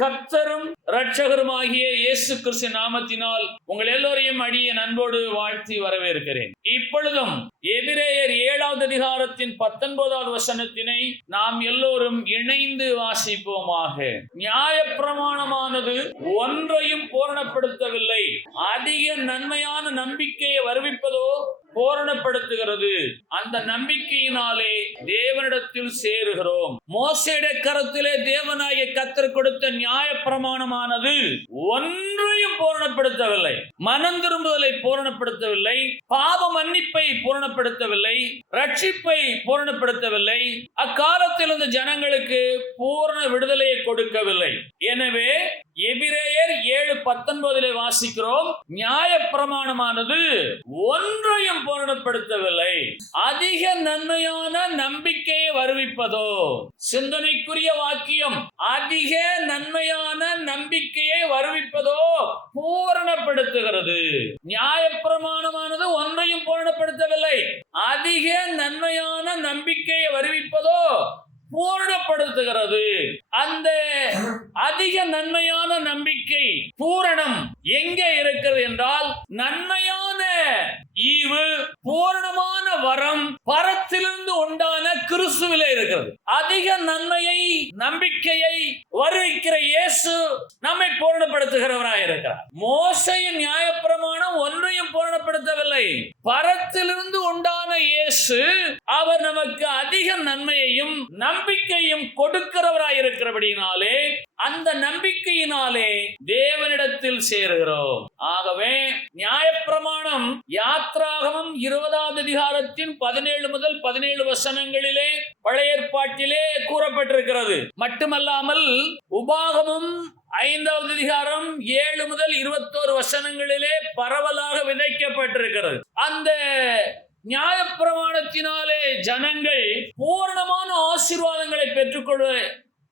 கர்த்தரும் இரட்சகருமாகிய இயேசு கிறிஸ்து நாமத்தினால் உங்கள் எல்லோரையும் அடியேன் அன்போடு வாழ்த்தி வரவேற்கிறேன். இப்பொழுதும் எபிரேயர் 7வது அதிகாரத்தின் 19வது வசனத்தினை நாம் எல்லோரும் இணைந்து வாசிப்போமாக. நியாயப்பிரமாணமானது ஒன்றையும் பூரணப்படுத்தவில்லை, அதிக நன்மையான நம்பிக்கையை வருவிப்பதோ பூரணப்படுத்துகிறது. அந்த நம்பிக்கையினாலே தேவனிடத்தில் சேருகிறோம். மோசேயுடைய கரத்திலே தேவனாகிய கர்த்தர் கொடுத்த நியாயப்பிரமாணமானது ஒன்றையும் பூரணப்படுத்தவில்லை, மனம் திரும்புதலை பூரணப்படுத்தவில்லை, பாவ மன்னிப்பை பூரணப்படுத்தவில்லை, ரட்சிப்பை பூரணப்படுத்தவில்லை, அக்காலத்தில் இருந்த ஜனங்களுக்கு பூரண விடுதலையை கொடுக்கவில்லை. எனவே எபிரேயர் 7:19 வாசிக்கிறோம், நியாயப்பிரமாணமானது ஒன்றையும் பூரணப்படுத்தவில்லை, அதிக நன்மையான நம்பிக்கையை வருவிப்பதோ. சிந்தனைக்குரிய வாக்கியம், அதிக நன்மையான நம்பிக்கையை வருவிப்பதோ பூரணப்படுத்துகிறது. நியாயப்பிரமாணமானது ஒன்றையும் பூரணப்படுத்தவில்லை, அதிக நன்மையான நம்பிக்கையை வருவிப்பதோ பூரணப்படுத்துகிறது. அந்த அதிக நன்மையான நம்பிக்கை பூரணம் எங்கே இருக்கிறது என்றால், நன்மையான ஈவு, பூரணமான வரம் பரத்திலிருந்து உண்டான கிறிஸ்துவிலே இருக்கிறது. அதிக நன்மையை நம்பிக்கையை வருவிக்கிற இயேசு நம்மை பூரணப்படுத்துகிறவராய் இருக்கிறார். மோசேயின் நியாயப்பிரமாணம் ஒன்றையும் பூரணப்படுத்தவில்லை, பரத்திலிருந்து உண்டான இயேசு அவர் நமக்கு அதிக நன்மையையும் நம்பிக்கையும் கொடுக்கிறவராய் இருக்கிறபடியினாலே அந்த நம்பிக்கையினாலே தேவனிடத்தில் சேருகிறோம். ஆகவே நியாயப்பிரமாணம் யாத்ராகமம் 20வது அதிகாரத்தின் 17 முதல் 17 வசனங்களிலே பழைய ஏற்பாட்டிலே கூறப்பட்டிருக்கிறது. மட்டுமல்லாமல் உபாகமம் 5வது அதிகாரம் 7 முதல் 21 வசனங்களிலே பரவலாக விதைக்கப்பட்டிருக்கிறது. அந்த நியாயப்பிரமாணத்தினாலே ஜனங்கள் பூர்ணமான ஆசீர்வாதங்களை பெற்றுக்கொள்ள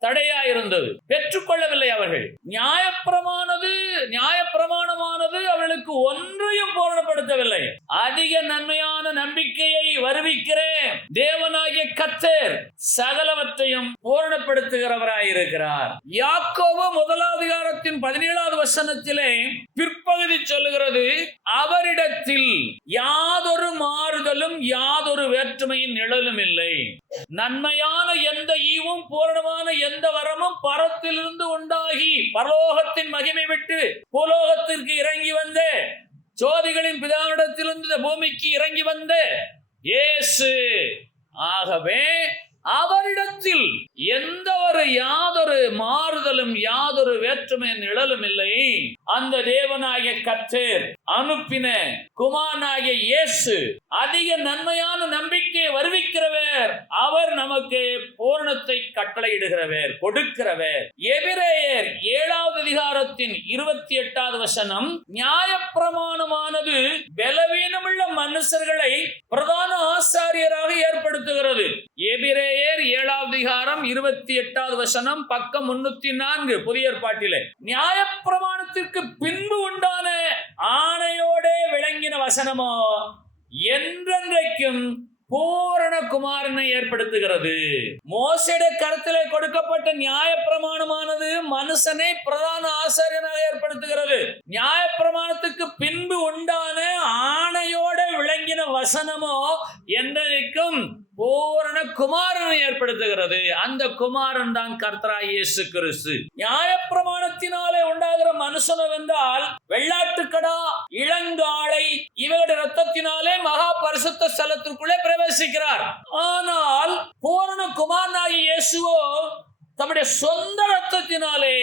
தடையா இருந்தது, பெற்றுக்கொள்ளவில்லை. அவர்கள் நியாயப்பிரமாணமானது அவர்களுக்கு ஒன்றையும் பூரணப்படுத்தவில்லை. அதிக நன்மையான நம்பிக்கையை வருவிக்கிற தேவனாகிய கர்த்தர் சகலவற்றையும் பூரணப்படுத்துகிறவராய் இருக்கிறார். யாக்கோபு 1வது அதிகாரத்தின் 17வது வசனத்திலே பிற்பகுதி சொல்லுகிறது, அவரிடத்தில் யாதொரு மாறுதலும் யாதொரு வேற்றுமையின் நிழலும் இல்லை. நன்மையான எந்த ஈவும் பூரணமான எந்த வரமும் பரத்திலிருந்து உண்டாகி பரலோகத்தின் மகிமை விட்டு பூலோகத்திற்கு இறங்கி வந்த ஜோதிகளின் பிதாவிடத்திலிருந்து பூமிக்கு இறங்கி வந்த இயேசு. ஆகவே அவரிடத்தில் எந்த ஒரு யாதொரு மாறுதலும் யாதொரு வேற்றுமையின் நிழலும் இல்லை. அந்த தேவனாகிய கர்த்தர் அனுப்பின குமாரனாகிய இயேசு அதிக நன்மையான நம்பிக்கையை வருவிக்கிறவர். அவர் நமக்கு பூரணத்தை கட்டளையிடுகிறவர், கொடுக்கிறவர். எபிரேயர் 7வது அதிகாரத்தின் 28வது வசனம், நியாயப்பிரமாணமானது பலவீனமுள்ள மனுஷர்களை பிரதான ஆசாரியராக ஏற்படுத்துகிறது. எபிரேயர் 7வது அதிகாரம் 28வது வசனம், பக்கம் 304 புதிய ஏற்பாட்டிலே. நியாயப்பிரமாணத்திற்கு பின்பு உண்டான ஆணையோட விளங்கின வசனமோ என்றென்றைக்கும் பூரண குமாரனை ஏற்படுத்துகிறது. மோசேயுடைய கருத்திலே கொடுக்கப்பட்ட நியாயப்பிரமாணமானது மனுஷனை பிரதான ஆசாரியனாக ஏற்படுத்துகிறது. நியாயப்பிரமாணத்துக்கு பின்பு உண்டான ஆணையோட விளங்கின வசனமோ என்றைக்கும் பூரண குமாரனை ஏற்படுத்துகிறது. அந்த குமாரன் தான் கர்த்தராகிய இயேசு கிறிஸ்து. நியாயப்பிரமாணத்தினாலே உண்டாகிற மனுஷனம் என்றால் வெள்ளாட்டுக்கடா, இளங்காளை இவருடைய ரத்தத்தினாலே மகா பரிசுத்த ஸ்தலத்திற்குள்ளே பிரவேசிக்கிறார். ஆனால் பூரண குமாரனாகிய இயேசுவோ தம்முடைய சொந்த ரத்தத்தினாலே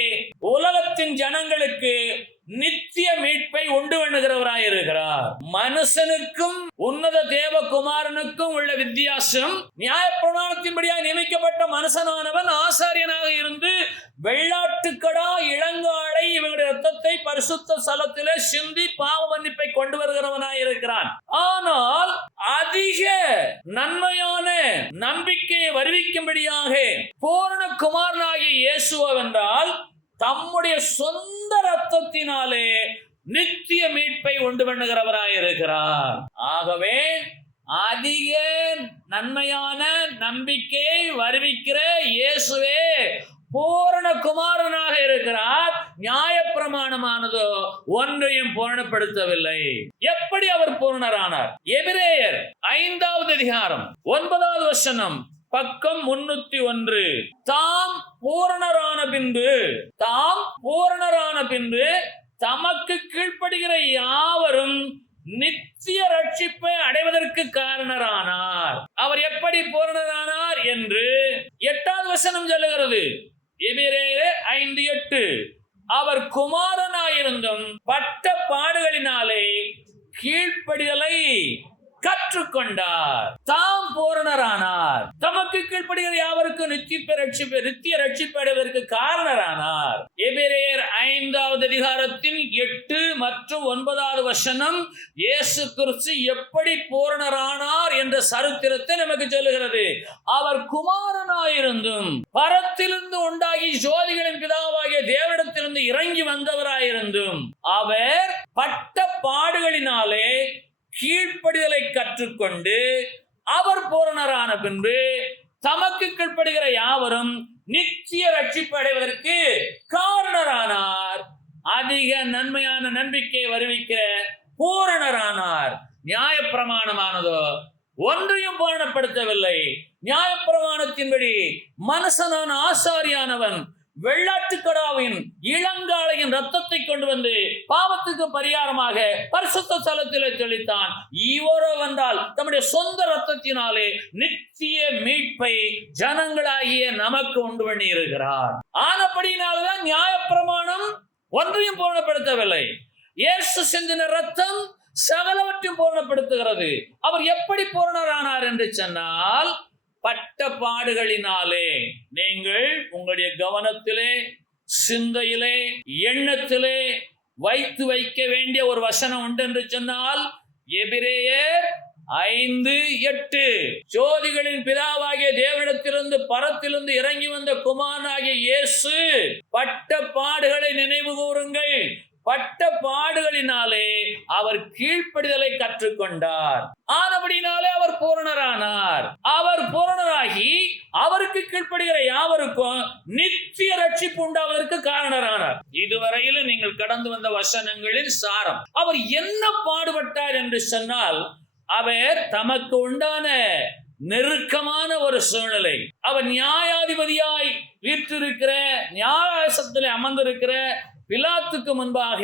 உலகத்தின் ஜனங்களுக்கு நித்திய மீட்பை உண்டு பண்ணுகிறவராய் இருக்கிறார். மனுஷனுக்கும் உன்னத தேவகுமாரனுக்கும் உள்ள வித்தியாசம், நியாயப்பிரமாணத்தின்படியாக நியமிக்கப்பட்ட மனுஷனானவன் ஆசாரியனாக இருந்து வெள்ளாட்டுக்கடா, இளங்காளை இவருடைய ரத்தத்தை பரிசுத்த ஸ்தலத்திலே சிந்தி பாவ மன்னிப்பை கொண்டு வருகிறவனாய் இருக்கிறான். ஆனால் அதிக நன்மையான நம்பிக்கையை வருவிக்கும்படியாக பூரண குமாரனாகிய இயேசுவென்றால் தம்முடைய சொந்த ரத்தத்தினாலே நித்திய மீட்பை உண்டு பண்ணுகிறவராய் இருக்கிறார். ஆகவே அதிக நன்மையான நம்பிக்கையை வருவிக்கிற இயேசுவே பூரண குமாரனாக இருக்கிறார். நியாயப்பிரமாணமானதோ ஒன்றையும் பூரணப்படுத்தவில்லை. எப்படி அவர் பூரணரானார்? எபிரேயர் 5வது அதிகாரம் 9வது வசனம், பக்கம் 301. தாம் பூரணரான பின்பு தமக்கு கீழ்ப்படுகிற யாவரும் நித்திய ரட்சிப்பை அடைவதற்கு காரணரானார். அவர் எப்படி பூரணரானார் என்று 8வது வசனம் சொல்லுகிறது. எபிரேயர் 5:8. அவர் குமாரனாயிருந்தும் பட்ட பாடுகளினாலே கீழ்ப்படிதலை கற்றுக்கொண்டார். தாம் பூரணரானார். தமக்கு கீழ்ப்படுகிற யாவருக்கும் நித்திய ரட்சிப்பு அடைவதற்கு காரணரானார். எபிரேயர் 5வது அதிகாரத்தின் 8 மற்றும் 9வது வசனம் இயேசு கிறிஸ்து எப்படி பூரணரானார் என்ற சரித்திரத்தை நமக்கு சொல்லுகிறது. அவர் குமாரனாயிருந்தும் பரத்திலிருந்து உண்டாகி ஜோதிகளின் பிதாவாகிய தேவனிடத்திலிருந்து இறங்கி வந்தவராயிருந்தும் அவர் பட்ட பாடுகளினாலே கீழ்ப்படிதலை கற்றுக்கொண்டு அவர் பூரணரான பின்பு தமக்கு கீழ்ப்படுகிற யாவரும் நித்திய ரட்சிப்பு அடைவதற்கு காரணரானார். அதிக நன்மையான நம்பிக்கை வருவிக்கிற பூரணரானார். நியாயப்பிரமாணமானதோ ஒன்றையும் பூரணப்படுத்தவில்லை. நியாயப்பிரமாணத்தின்படி மனுஷனான ஆசாரியானவன் வெள்ளாட்டுக்கடாவின் இளங்காளையின் ரத்தத்தை கொண்டு வந்து பாவத்துக்கு பரிகாரமாக பரிசுத்த ஸ்தலத்திலே தெளித்தான். இவரோ வந்தால் தம்முடைய சொந்த ரத்தத்தினாலே நித்திய மீட்பை ஜனங்களாகிய நமக்கு உண்டு பண்ணி இருக்கிறார். ஆனபடியினால்தான் நியாயப்பிரமாணம் ஒன்றையும் பூரணப்படுத்தவில்லை. இயேசு சிந்தின ரத்தம் சகலவற்றையும் பூரணப்படுத்துகிறது. அவர் எப்படி பூரணரானார் என்று சொன்னால், பட்ட பாடுகளினாலே. நீங்கள் உங்களுடைய கவனத்திலே, சிந்தையிலே, எண்ணத்திலே வைக்க வேண்டிய ஒரு வசனம் உண்டு என்று சொன்னால் எபிரேயர் 5:8. ஜோதிகளின் பிதாவாகிய தேவனிடத்திலிருந்து பரத்திலிருந்து இறங்கி வந்த குமாரனாகிய இயேசு பட்ட பாடுகளை நினைவு கூறுங்கள். பட்ட பாடுகளினாலே அவர் கீழ்ப்படிதலை கற்றுக்கொண்டார். ஆனபடினாலே அவர் பூரணரானார். அவர் பூரணராகி அவருக்கு கீழ்ப்படுகிற யாவருக்கும் நித்திய ரட்சிப்பு உண்டாவதற்கு காரணரானார். இதுவரையிலும் நீங்கள் கடந்து வந்த வசனங்களின் சாரம். அவர் என்ன பாடுபட்டார் என்று சொன்னால், அவர் தமக்கு உண்டான நெருக்கமான ஒரு சூழ்நிலை, அவர் நியாயாதிபதியாய் வீற்றிருக்கிற நியாயாசனத்திலே அமர்ந்திருக்கிற பிலாத்துக்கு முன்பாக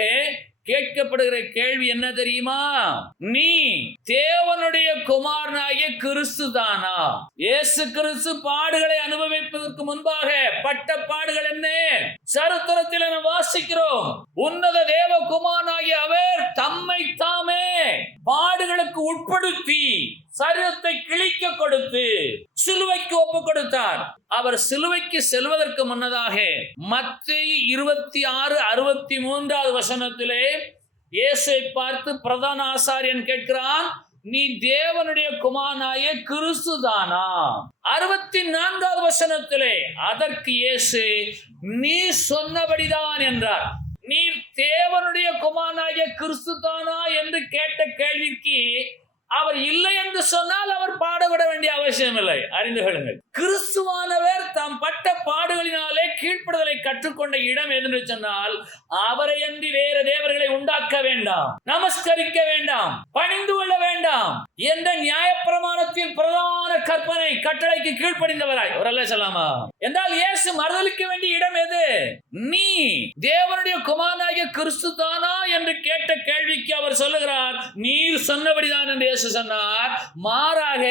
கேட்கப்படுகிற கேள்வி என்ன தெரியுமா? நீ தேவனுடைய குமாரனாகிய கிறிஸ்து தானா? இயேசு கிறிஸ்து பாடுகளை அனுபவிப்பதற்கு முன்பாக பட்ட பாடுகள் என்ன? சரித்திரத்தில் நாம் வாசிக்கிறோம். உன்னத தேவ குமாரனாகிய அவர் தம்மை தாமே பாடுகளுக்கு உட்படுத்தி சரீரத்தை கிழிக்க கொடுத்து சிலுவைக்கு ஒப்பு கொடுத்தார். அவர் சிலுவைக்கு செல்வதற்கு முன்னதாக மத்தேயு 26:63 வசனத்திலே இயேசுவை பார்த்து பிரதான ஆசாரியன் கேட்கிறான், நீ தேவனுடைய குமாரனாகிய கிறிஸ்து தானா? 64வது வசனத்திலே அதற்கு இயேசு நீ சொன்னபடிதான் என்றார். நீர் தேவனுடைய குமாரனாகிய கிறிஸ்து தானா என்று கேட்ட கேள்விக்கு அவர் இல்லை என்று சொன்னால் அவர் பாடுபட வேண்டிய அவசியம் இல்லை. அறிந்து கொள்ளுங்கள், கிறிஸ்துவானவர் தாம் பட்ட பாடுகளினாலே கீழ்ப்படுதலை கற்றுக்கொண்ட இடம் என்று சொன்னால், அவரை அன்றி வேறு தேவர்களை உண்டாக்க வேண்டாம், நமஸ்கரிக்க வேண்டாம், பணிந்து கொள்ள வேண்டாம் என்ற நியாயப்பிரமாணத்தின் பிரதான கற்பனை கட்டளைக்கு கீழ்ப்படிந்தவராய் ஒரு அல்ல சொல்லாமா என்றால் இயேசு மறுதலிக்க வேண்டிய இடம் எது? நீ தேவனுடைய குமாரனாகிய கிறிஸ்து தானா என்று கேட்ட கேள்விக்கு அவர் சொல்லுகிறார், நீர் சொன்னபடிதான் என்று இயேசு சொன்னார். மாறாக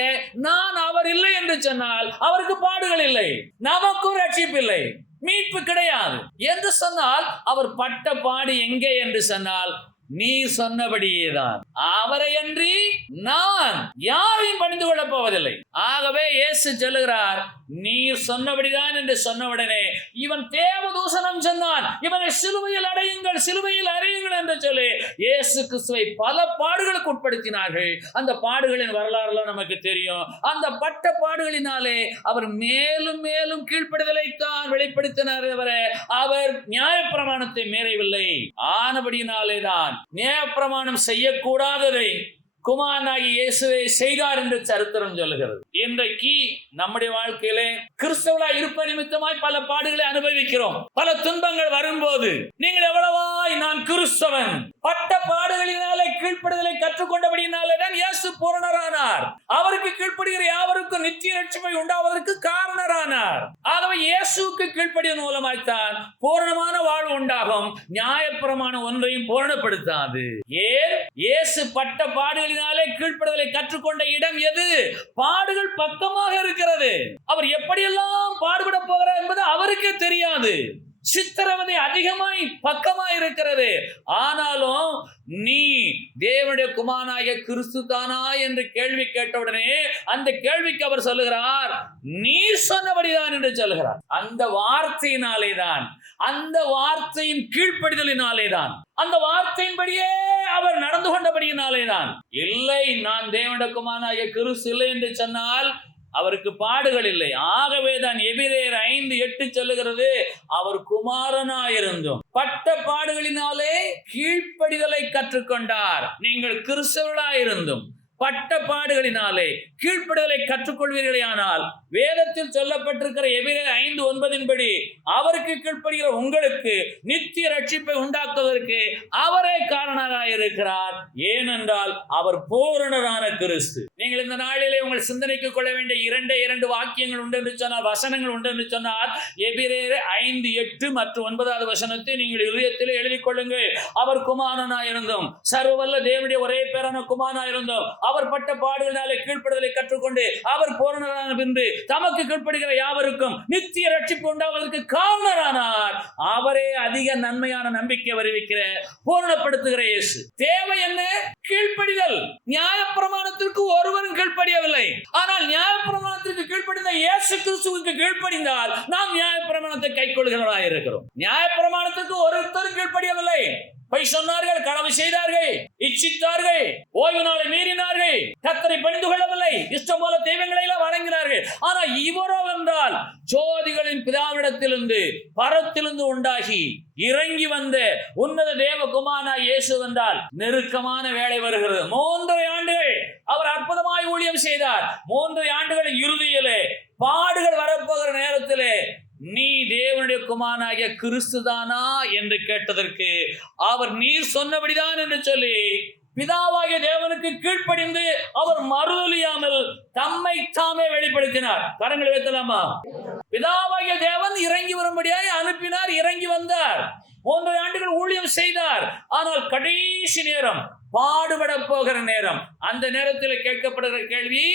நான் அவர் இல்லை என்று சொன்னால் அவருக்கு பாடுகள் இல்லை, நமக்கும் ரட்சிப்பு இல்லை, மீட்பு கிடையாது என்று சொன்னால் அவர் பட்ட பாடு எங்கே என்று சொன்னால் நீ சொன்னபடியேதான். அவரை அன்றி நான் யாரையும் பணிந்து கொள்ளப் போவதில்லை. ஆகவே இயேசு சொல்லுகிறார், நீ சொன்னபடிதான் என்று சொன்னவுடனே இவன் தேவதூஷணம் சொன்னான், இவனை சிலுவையில் அடையுங்கள், சிலுவையில் அறையுங்கள் என்று சொல்லி இயேசு கிறிஸ்துவை பல பாடுகளுக்கு உட்படுத்தினார்கள். அந்த பாடுகளின் வரலாறுலாம் நமக்கு தெரியும். அந்த பட்ட பாடுகளினாலே அவர் மேலும் மேலும் கீழ்ப்படிதலை தான் வெளிப்படுத்தினார். அவர் நியாயப்பிரமாணத்தை மீறவில்லை. ஆனபடியினாலே தான் நியாயப்பிரமாணம் செய்யக்கூடாததை குமாரனாகி இயேசுவை செய்தார் என்று சரித்திரம் சொல்லுகிறது. இன்றைக்கு நம்முடைய வாழ்க்கையிலே கிறிஸ்தவர்களா இருப்ப நிமித்தமாய் பல பாடுகளை அனுபவிக்கிறோம். பல துன்பங்கள் வரும்போது நீங்கள் எவ்வளவாய் நான் கிறிஸ்தவன் பட்ட பாடுகளினாலே கீழ்ப்படுதலை கற்றுக்கொண்டபடியினாலே தான் இயேசு பூரணரானார். அவருக்கு கீழ்ப்படுகிற யாவருக்கும் நித்திய ரட்சிப்பை உண்டாவதற்கு காரணரானார். ஆகவே இயேசுவுக்கு கீழ்ப்படிவதன் மூலமாய்த்தான் பூரணமான வாழ்வு உண்டாகும். நியாயப்பிரமாணம் ஒன்றையும் பூரணப்படுத்தாது. ஏன்? இயேசு பட்ட பாடுகளினாலே கீழ்ப்படுதலை கற்றுக்கொண்ட இடம் எது? பாடுகள் பக்கமாக இருக்கிறது. அவர் எப்படியெல்லாம் பாடுபட போகிறார் என்பது அவருக்கே தெரியாது. சித்திரவதை அதிகமாய் பக்கமாய் இருக்கிறது. ஆனாலும் நீ தேவனுடைய குமாரனாகிய கிறிஸ்து தானா என்று கேள்வி கேட்டவுடனே அந்த கேள்விக்கு அவர் சொல்லுகிறார், நீ சொன்னபடிதான் என்று சொல்லுகிறார். அந்த வார்த்தையினாலே தான், அந்த வார்த்தையின் கீழ்ப்படிதலினாலே தான், அந்த வார்த்தையின்படியே அவர் நடந்து கொண்டபடியினாலே தான். இல்லை, நான் தேவனுடைய குமாரனாகிய கிறிஸ்து இல்லை என்று சொன்னால் அவருக்கு பாடுகள் இல்லை. ஆகவேதான் எபிரேயர் 5:8 சொல்லுகிறது, அவர் குமாரனாயிருந்தும் பட்ட பாடுகளினாலே கீழ்ப்படிதலை கற்றுக்கொண்டார். நீங்கள் கிறிஸ்தவர்களாயிருந்தும் பட்ட பாடுகளினாலே கீழ்ப்படுதலை கற்றுக்கொள்வீர்களானால் வேதத்தில் சொல்லப்பட்டிருக்கிற எபிரேயர் 5:9 படி அவருக்கு கீழ்ப்படுகிற உங்களுக்கு நித்திய ரட்சிப்பை உண்டாக்குவதற்கு அவரே காரணராக இருக்கிறார். ஏனென்றால் அவர் பூரணரான கிறிஸ்து. நீங்கள் இந்த நாளிலே உங்கள் சிந்தனைக்கு கொள்ள வேண்டிய 2 வாக்கியங்கள் உண்டு என்று சொன்னால், வசனங்கள் உண்டு என்று சொன்னால், எபிரேயர் 5:8 மற்றும் 9வது வசனத்தை நீங்கள் இதயத்தில் எழுதிக் கொள்ளுங்கள். அவர் குமாரனாயிருந்தும் சர்வவல்ல தேவனுடைய ஒரே பேரான குமாரனாயிருந்தும் அவர் பட்ட பாடுகளினாலே கீழ்ப்படுதலை கற்றுக்கொண்டு அவர் பூரணரான பின்பு தமக்கு கீழ்ப்படுகிற யாவருக்கும் நித்திய ரட்சிப்பு உண்டாவதற்கு காரணரானார். அவரே அதிக நன்மையான நம்பிக்கை வருவிக்கிற பூரணப்படுத்துகிற இயேசு. தேவை என்ன? கீழ்ப்படிதல். நியாயப்பிரமாணத்திற்கு ஒருவரும் கீழ்ப்படியவில்லை. ஆனால் நியாயப்பிரமாணத்திற்கு கீழ்ப்படிந்த இயேசு கிறிஸ்துவுக்கு கீழ்ப்படிந்தால் நாம் நியாயப்பிரமாணத்தை கைக்கொள்கிறவர்களாக இருக்கிறோம். நியாயப்பிரமாணத்திற்கு ஒருத்தரும் கீழ்ப்படியவில்லை. பொய் சொன்னார்கள், களவு செய்தார்கள், இச்சித்தார்கள், ஓய்வு நாளை மீறினார்கள், கர்த்தரை பணிந்து கொள்ளவில்லை, இஷ்டம் போல தெய்வங்களை எல்லாம் வணங்கினார்கள். ஆனால் இவரோ என்றால் ஜோதிகளின் பிதாவிடத்திலிருந்து பரத்திலிருந்து உண்டாகி இறங்கி வந்த உன்னத தேவகுமாரனாகிய இயேசு என்றால் நெருக்கமான வேலை வருகிறது. 3 ஆண்டுகள் அவர் அற்புதமாய் ஊழியம் செய்தார். 3 ஆண்டுகளின் இறுதியிலே பாடுகள் வரப்போகிற நேரத்திலே நீ தேவனுடைய குமாரனாகிய கிறிஸ்துதானா என்று கேட்டதற்கு அவர் நீர் சொன்னபடிதான் என்று சொல்லி பிதாவாகிய தேவனுக்கு கீழ்ப்படிந்து அவர் மறுதலியாமல் தம்மை தாமே வெளிப்படுத்தினார். கரங்களை வைத்தலாமா? பிதாவாகிய தேவன் இறங்கி வரும்படியாய் அனுப்பினார், இறங்கி வந்தார், 3 ஆண்டுகள் ஊழியம் செய்தார். ஆனால் கடைசி நேரம், பாடுபட போகிற நேரம், அந்த நேரத்தில் கேட்கப்படுகிற கேள்வி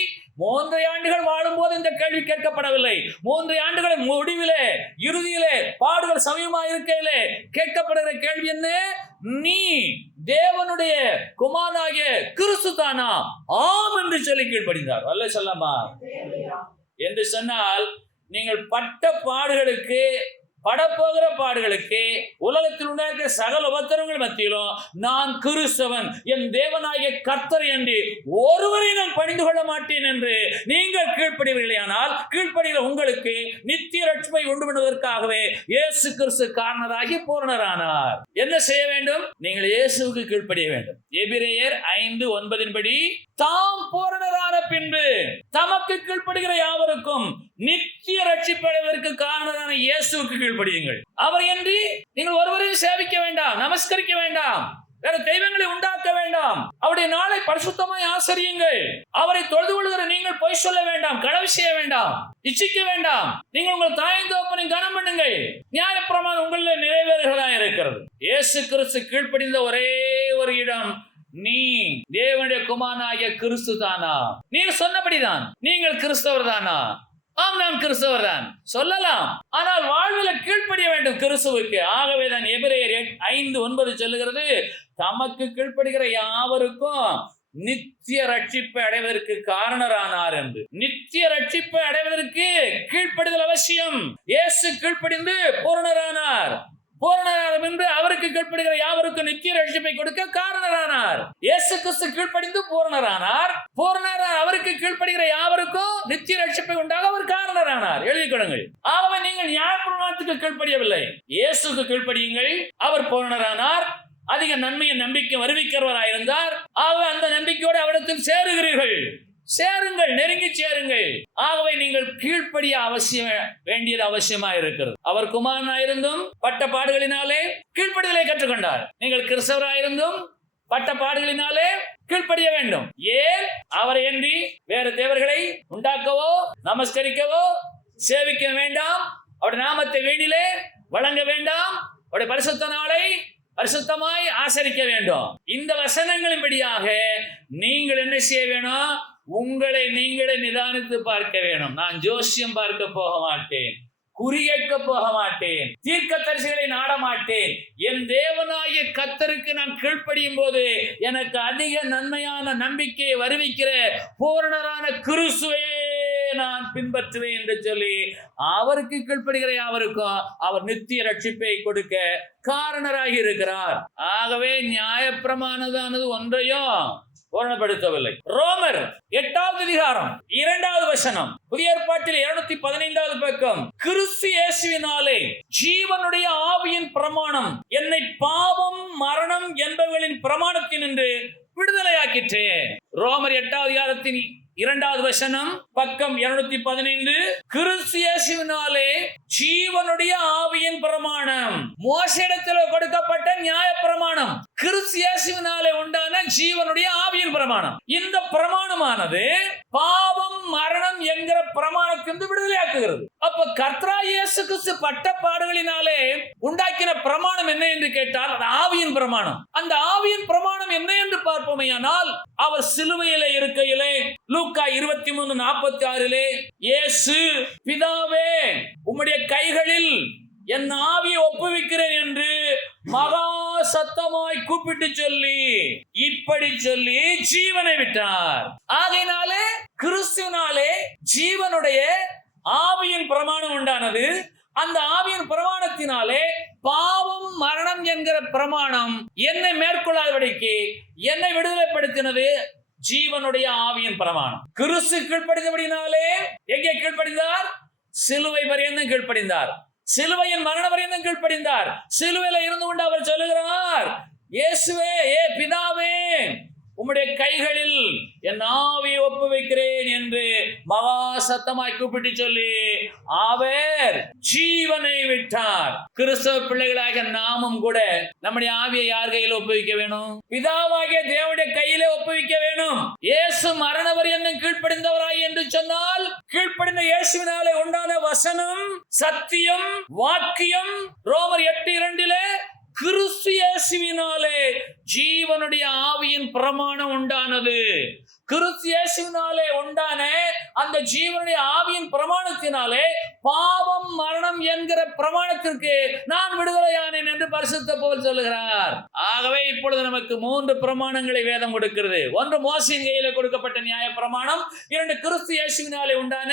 3 ஆண்டுகள் வாழும் போது இந்த கேள்வி கேட்கப்படவில்லை. 3 ஆண்டுகளின் முடிவிலே, இறுதியிலே, பாடுகள் சமயமாக இருக்கையிலே கேட்கப்படுகிற கேள்வி என்ன? நீ தேவனுடைய குமாரனாகிய கிறிஸ்து தானா? ஆம் என்று சொல்லி கீழ்ப்படிந்தார். அல்ல சொல்லாமா என்று சொன்னால், நீங்கள் பட்ட பாடுகளுக்கு, படப்போகிற பாடுகளுக்கு, உலகத்தில் உண்டாகிற சகல உபத்திரங்கள் மத்தியிலும் நான் கிறிஸ்தவன், என் தேவனாகிய கர்த்தர் என்று ஒருவரை நான் பணிந்து கொள்ள மாட்டேன் என்று நீங்கள் கீழ்ப்படிவீர்களானால், கீழ்ப்படிகிற உங்களுக்கு நித்திய ரட்சிப்பை உண்டு பண்ணுவதற்காகவே இயேசு கிறிஸ்து காரணராகி பூரணரானார். என்ன செய்ய வேண்டும்? நீங்கள் இயேசுவுக்கு கீழ்ப்படிய வேண்டும். எபிரேயர் 5:9 படி தாம் பூரணரான பின்பு தமக்கு கீழ்ப்படுகிற யாவருக்கும் நித்திய ரட்சிப்பு அடைவதற்கு காரணரான இயேசுவுக்கு கீழ்ப்படியுங்கள். அவர் என்று நீங்கள் ஒருவரையும் சேவிக்க வேண்டாம், நமஸ்கரிக்க வேண்டாம், வேற தெய்வங்களை உண்டாக்க வேண்டாம். அவருடைய நாளை பரிசுத்தமாய் ஆசரியுங்கள். அவரை தொழுது கொள்கிற நீங்கள் பொய் சொல்ல வேண்டாம், களவு செய்ய வேண்டாம், இச்சிக்க வேண்டாம். நீங்கள் உங்கள் தாயின் தகப்பனையும் கனம் பண்ணுங்கள். நியாயப்பிரமாணம் உங்களில் நிறைவேறுகிறதா இருக்கிறது. இயேசு கிறிஸ்து கீழ்ப்படிந்த ஒரே ஒரு இடம், நீ தேவனுடைய குமாரனாகிய கிறிஸ்து தானா? நீர் சொன்னபடிதான். நீங்கள் கிறிஸ்தவர் தானா? ஆம், நான் கிறிஸ்தவர் தான் சொல்லலாம். ஆனால் வாழ்வில் கீழ்ப்படிய வேண்டும் கிறிஸ்துவுக்கு. ஆகவேதான் எபிரேயர் 5:9 சொல்லுகிறது, தமக்கு கீழ்ப்படுகிற யாவருக்கும் நித்திய ரட்சிப்பை அடைவதற்கு காரணரானார் என்று. நித்திய ரட்சிப்பை அடைவதற்கு கீழ்ப்படிதல் அவசியம். இயேசு கீழ்ப்படிந்து பூரணரானார். பூரணரானார் என்று அவருக்கு கீழ்ப்படுகிற யாவருக்கும் நித்திய ரட்சிப்பை கொடுக்க காரணரானார். இயேசு கிறிஸ்து கீழ்ப்படிந்து பூரணரானார். பூரணரானார் அவருக்கு கீழ்ப்படுகிற யாவருக்கும் நித்திய ரட்சிப்பை உண்டாக அவர் காரணரானார். எழுதிக் கொள்ளுங்கள். ஆகவே நீங்கள் நியாயப்பிரமாணத்துக்கு கீழ்ப்படியவில்லை, இயேசுக்கு கீழ்ப்படியுங்கள். அவர் பூரணரானார். அதிக நன்மையும் நம்பிக்கை வருவிக்கிறவராயிருந்தார். ஆகவே அந்த நம்பிக்கையோடு அவரிடத்தில் சேருகிறீர்கள். சேருங்கள், நெருங்கி சேருங்கள். ஆகவே நீங்கள் கீழ்ப்படிய வேண்டியது அவசியமா இருக்கிறது. அவர் குமாரனாயிருந்தும் பட்ட பாடுகளினாலே கீழ்ப்படிதலை கற்றுக்கொண்டார். நீங்கள் கிறிஸ்தவராயிருந்தும் பட்ட பாடுகளினாலே கீழ்ப்படிய வேண்டும். ஏன்? அவரை அன்றி வேறு தேவர்களை உண்டாக்கவோ நமஸ்கரிக்கவோ சேவிக்க வேண்டாம். அவருடைய நாமத்தை வீணிலே வழங்க வேண்டாம். அவருடைய பரிசுத்த நாளை பரிசுத்தமாய் ஆசரிக்க வேண்டும். இந்த வசனங்களின்படியாக நீங்கள் என்ன செய்ய வேணும்? உங்களை நீங்களே நிதானித்து பார்க்க வேணும். நான் ஜோசியம் பார்க்க போக மாட்டேன், குறியேற்க போக மாட்டேன், தீர்க்கதரிசிகளை நாட மாட்டேன். என் தேவனாகிய கர்த்தருக்கு நான் கீழ்ப்படியும் போது எனக்கு அதிக நன்மையான நம்பிக்கையை வருவிக்கிற பூரணரான கிறிஸ்துவை நான் பின்பற்றுவேன் என்று சொல்லி அவருக்கு கீழ்ப்படுகிற யாவருக்கும் அவர் நித்திய ரட்சிப்பை கொடுக்க காரணராகி இருக்கிறார். ஆகவே நியாயப்பிரமானதானது ஒன்றையும் பூரணப்படுத்தவில்லை. ரோமர் 8வது அதிகாரம் 2வது வசனம், புதிய ஏற்பாட்டில் 215வது பக்கம். கிறிஸ்து இயேசுவினாலே ஜீவனுடைய ஆவியின் பிரமாணம் என்னை பாவம் மரணம் என்பவர்களின் பிரமாணத்தினின்று விடுதலையாக்கிற்று. ரோமர் 8வது அதிகாரத்தின் 2வது வசனம், பக்கம் 215. கிறிஸ்து இயேசுவினாலே ஜீவனுடைய ஆவியின் பிரமாணம். மோசேயிடத்தில் கொடுக்கப்பட்ட நியாய பிரமாணம் கிறிஸ்து இயேசுவினாலே உண்டான ஜீவனுடைய ஆவியின் பிரமாணம். இந்த பிரமாணமானது பாவம் மரணம் என்கிற பிரமாணத்திலிருந்து விடுதலையாக்குகிறது. அப்ப கர்த்தராகிய இயேசு கிறிஸ்து பட்ட பாடுகளினாலே உண்டாக்கின பிரமாணம் என்ன என்று கேட்டால் அது ஆவியின் பிரமாணம். அந்த ஆவியின் பிரமாணம் என்ன என்று பார்ப்போமேயானால் அவர் சிலுவையிலே இருக்கையிலே லூக்கா 23:46 இயேசு, பிதாவே உம்முடைய கைகளில் என் ஆவியை ஒப்புவிக்கிறேன் என்று மகா சத்தமாய் கூப்பிட்டு சொல்லி இப்படி சொல்லி ஜீவனை விட்டார். ஆகையினாலே கிறிஸ்துவினாலே ஜீவனுடைய ஆவியின் பிரமாணம் உண்டானது. அந்த ஆவியின் பிரமாணத்தினாலே பாவம் மரணம் என்கிற பிரமாணம் என்னை மேற்கொள்ளாதபடிக்கு என்னை விடுதலைப்படுத்தினது ஜீவனுடைய ஆவியின் பிரமாணம். கிறிஸ்து கீழ்ப்படிந்தபடினாலே எங்கே கீழ்ப்படிந்தார்? சிலுவை பரியந்தம் கீழ்ப்படிந்தார். சிலுவையின் மரண பரியந்தம் கீழ்ப்படிந்தார். சிலுவையில இருந்து கொண்டு அவர் சொல்லுகிறார், இயேசுவே, ஏ பிதாவே உம்முடைய கைகளில் என் ஆவியை ஒப்புவிக்கிறேன் என்று மகா சத்தமாய் கூப்பிட்டு சொல்லி அவர் ஜீவனை விட்டார். கிறிஸ்தவ பிள்ளைகளாக நாமும் கூட நம்முடைய ஆவியை யார் கையில் ஒப்புவிக்க வேணும்? பிதாவாகிய தேவனுடைய கையிலே ஒப்புவிக்க வேணும். இயேசு மரண பரியந்தம் கீழ்ப்படிந்தவராய் என்று சொன்னால் கீழ்ப்படிந்த இயேசுவினாலே உண்டான வசனம் சத்தியம் வாக்கியம். ரோமர் 8:2 கிறிஸ்து இயேசுவினாலே ஜீவனுடைய ஆவியின் பிரமாணம் உண்டானது. கிறிஸ்து இயேசுவினாலே உண்டான அந்த ஜீவனுடைய ஆவியின் பிரமாணத்தினாலே பாவம் மரணம் என்கிற பிரமாணத்திற்கு நான் விடுதலையானேன் என்று பரிசுத்த பவுல் சொல்லுகிறார். ஆகவே இப்பொழுது நமக்கு 3 பிரமாணங்களை வேதம் கொடுக்கிறது. 1 மோசேயின் கையில கொடுக்கப்பட்ட நியாய பிரமாணம், 2 கிறிஸ்து இயேசுவினாலே உண்டான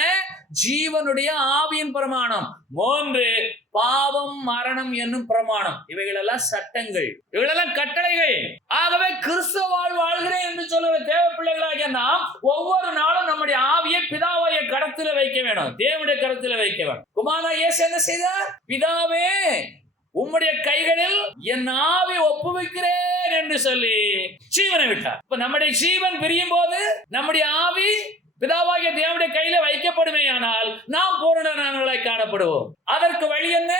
ஜீவனுடைய ஆவியின் பிரமாணம், 3 பாவம் மரணம் என்னும் பிரமாணம். இவைகளெல்லாம் சட்டங்கள், இவைகளெல்லாம் கட்டளைகள். ஆகவே கிறிஸ்துவ வாழ்கிறேன் என்று சொல்லுகிற தேவ பிள்ளைகளாகிய நாம் ஒவ்வொரு நாளும் நம்முடைய ஆவியை பிதாவாகிய கரத்தில வைக்க வேணும், தேவனுடைய கரத்தில வைக்க வேணும். குமாரனாகிய இயேசு என்ன செய்தார்? பிதாவே உம்முடைய கைகளில் என் ஆவி ஒப்புவிக்கிறேன் என்று சொல்லி ஜீவனை விட்டார். இப்ப நம்முடைய ஜீவன் பிரியும் போது நம்முடைய ஆவி பிதாவாகிய தேவனுடைய கையில வைக்கப்படுமேயானால் நாம் பூரணரானவர்களாய் காணப்படுவோம். அதற்கு வழி என்ன?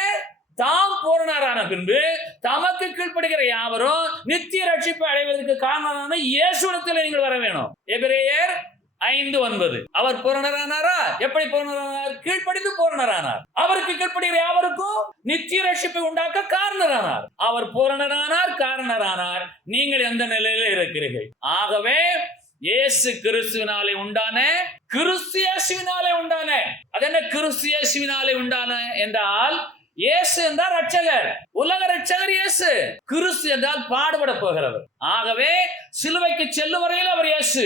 தாம் பூரணரான பின்பு தமக்கு கீழ்ப்படுகிற யாவரும் நித்திய ரட்சிப்பை அடைவதற்கு காரணமான இயேசுவிடத்தில் நீங்கள் வர வேணும். எபிரேயர் 5:9. அவர் பூரணரானாரா? எப்படி பூரணரானார்? கீழ்ப்படிந்து பூரணரானார். அவருக்கு கீழ்ப்படுகிற யாவருக்கும் நித்திய ரட்சிப்பை உண்டாக்க காரணரானார். அவர் பூரணரானார், காரணரானார். நீங்கள் எந்த நிலையில இருக்கிறீர்கள்? ஆகவே இயேசு கிறிஸ்துவினாலே உண்டான, கிறிஸ்து இயேசுவினாலே உண்டான, அது என்ன கிறிஸ்து இயேசுவினாலே உண்டான என்றால் இயேசு என்றால் ரட்சகர், உலக ரட்சகர் இயேசு. கிறிஸ்து என்றால் பாடுபட போகிறவர். ஆகவே சிலுவைக்கு செல்லும் வரையில் அவர் இயேசு,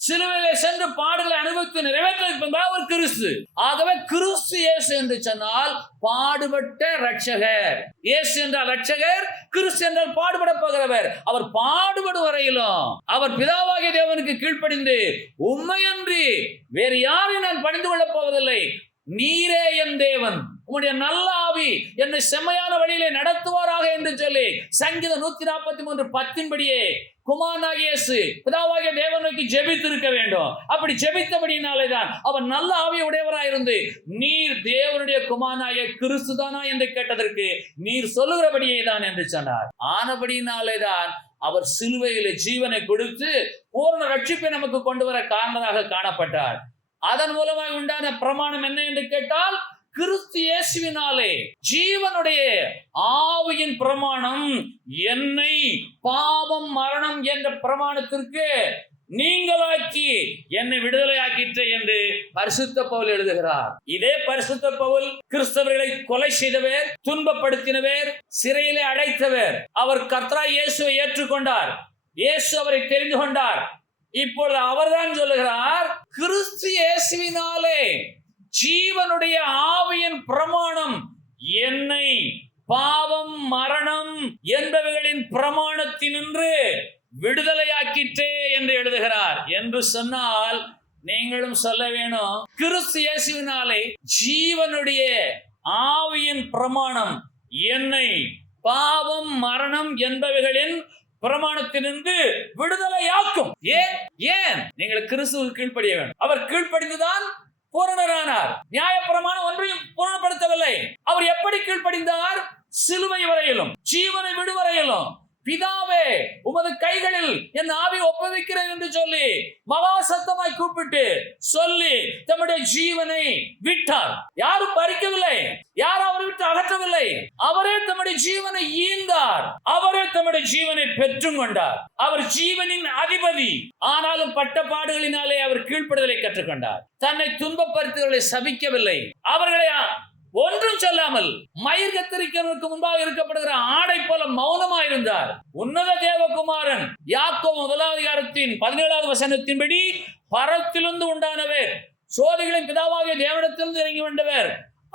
சிலுவையிலே சென்று பாடுகளை அனுபவித்து நிறைவேற்ற அவர் கிறிஸ்து. ஆகவே கிறிஸ்து இயேசு என்று சொன்னால் பாடுபட்ட ரட்சகர். இயேசு என்றால் ரட்சகர், கிறிஸ்து என்றால் பாடுபட போகிறவர். அவர் பாடுபடும் வரையிலும் அவர் பிதாவாகிய தேவனுக்கு கீழ்ப்படிந்து உம்மையன்றி வேறு யாரையும் நான் பணிந்து கொள்ளப் போவதில்லை, நீரே என் தேவன், உம்முடைய நல்ல ஆவி என்னை செம்மையான வழியிலே நடத்துவாராக என்று சொல்லி சங்கீதம் 143:10 குமாரனாகிய இயேசு பிதாவாகிய தேவனை நோக்கி ஜெபித்திருக்க வேண்டும். அப்படி ஜெபித்தபடியினாலே தான் அவர் நல்ல ஆவியை உடையவராயிருந்து நீர் தேவனுடைய குமாரனாகிய கிறிஸ்துதானா என்று கேட்டதற்கு நீர் சொல்லுகிறபடியே தான் என்று சொன்னார். ஆனபடியினாலே தான் அவர் சிலுவையிலே ஜீவனை கொடுத்து பூரண ரட்சிப்பை நமக்கு கொண்டு வர காரணராக காணப்பட்டார். அதன் மூலமாக உண்டான பிரமாணம் என்ன என்று கேட்டால், கிறிஸ்து இயேசுவினாலே ஜீவனுடைய ஆவியின் பிரமாணம் என்னை பாவம் மரணம் என்ற பிரமாணத்திற்கு நீங்களாக்கி என்னை விடுதலை ஆக்கிற்று என்று பரிசுத்த பவுல் எழுதுகிறார். இதே பரிசுத்த பவுல் கிறிஸ்தவர்களை கொலை செய்தவர், துன்பப்படுத்தினவர், சிறையிலே அடைத்தவர். அவர் கர்த்தராகிய இயேசுவை ஏற்றுக்கொண்டார். இயேசு அவரை தெரிந்து கொண்டார். இப்பொழுது அவர்தான் சொல்லுகிறார், கிறிஸ்து இயேசுவினாலே ஜீவனுடைய ஆவியின் பிரமாணம் என்னை பாவம் மரணம் என்பவைகளின் பிரமாணத்தினின்று விடுதலையாக்கிற்றே என்று எழுதுகிறார். என்று சொன்னால் நீங்களும் சொல்ல வேணும், கிறிஸ்து இயேசுவினாலே ஜீவனுடைய ஆவியின் பிரமாணம் என்னை பாவம் மரணம் என்பவைகளின் பிரமாணத்திலிருந்து விடுதலையாக்கும். ஏன் நீங்கள் கிறிஸ்துவுக்கு கீழ்ப்படிய வேண்டும். அவர் கீழ்ப்படிந்துதான் பூரணரானார். நியாய பிரமாணம் ஒன்றையும் பூரணப்படுத்தவில்லை. அவர் எப்படி கீழ்ப்படிந்தார்? சிலுவை வரையிலும், ஜீவனை விடுவரையிலும், பிதாவே உமது கைகளில் என் ஆவி ஒப்புவிக்கிறேன் என்று சொல்லி மகா சத்தமாய் கூப்பிட்டு சொல்லி தம்முடைய ஜீவனை விட்டார். யாரும் பறிக்கவில்லை, யாரும் அவரை விட்டு அகற்றவில்லை. அவரே தம்முடைய ஜீவனை ஈந்தார். அவரே தம்முடைய ஜீவனை பெற்றுக் கொண்டார். அவர் ஜீவனின் அதிபதி. ஆனாலும் பட்ட பாடுகளினாலே அவர் கீழ்ப்படுதலை கற்றுக்கொண்டார். தன்னை துன்பப்படுத்துவர்களை சபிக்கவில்லை. அவர்களை ஒன்றும் சொல்லாமல் மயிர் கத்தரிக்கிறவருக்கு முன்பாக இருக்கப்படுகிற ஆடை போல மௌனமாக இருந்தார். உன்னத தேவகுமாரன் யாக்கோபு 1:17 பரத்திலிருந்து உண்டானவர், சோதிகளின் பிதாவாகிய தேவனிடத்திலிருந்து இறங்கி வந்தவர்.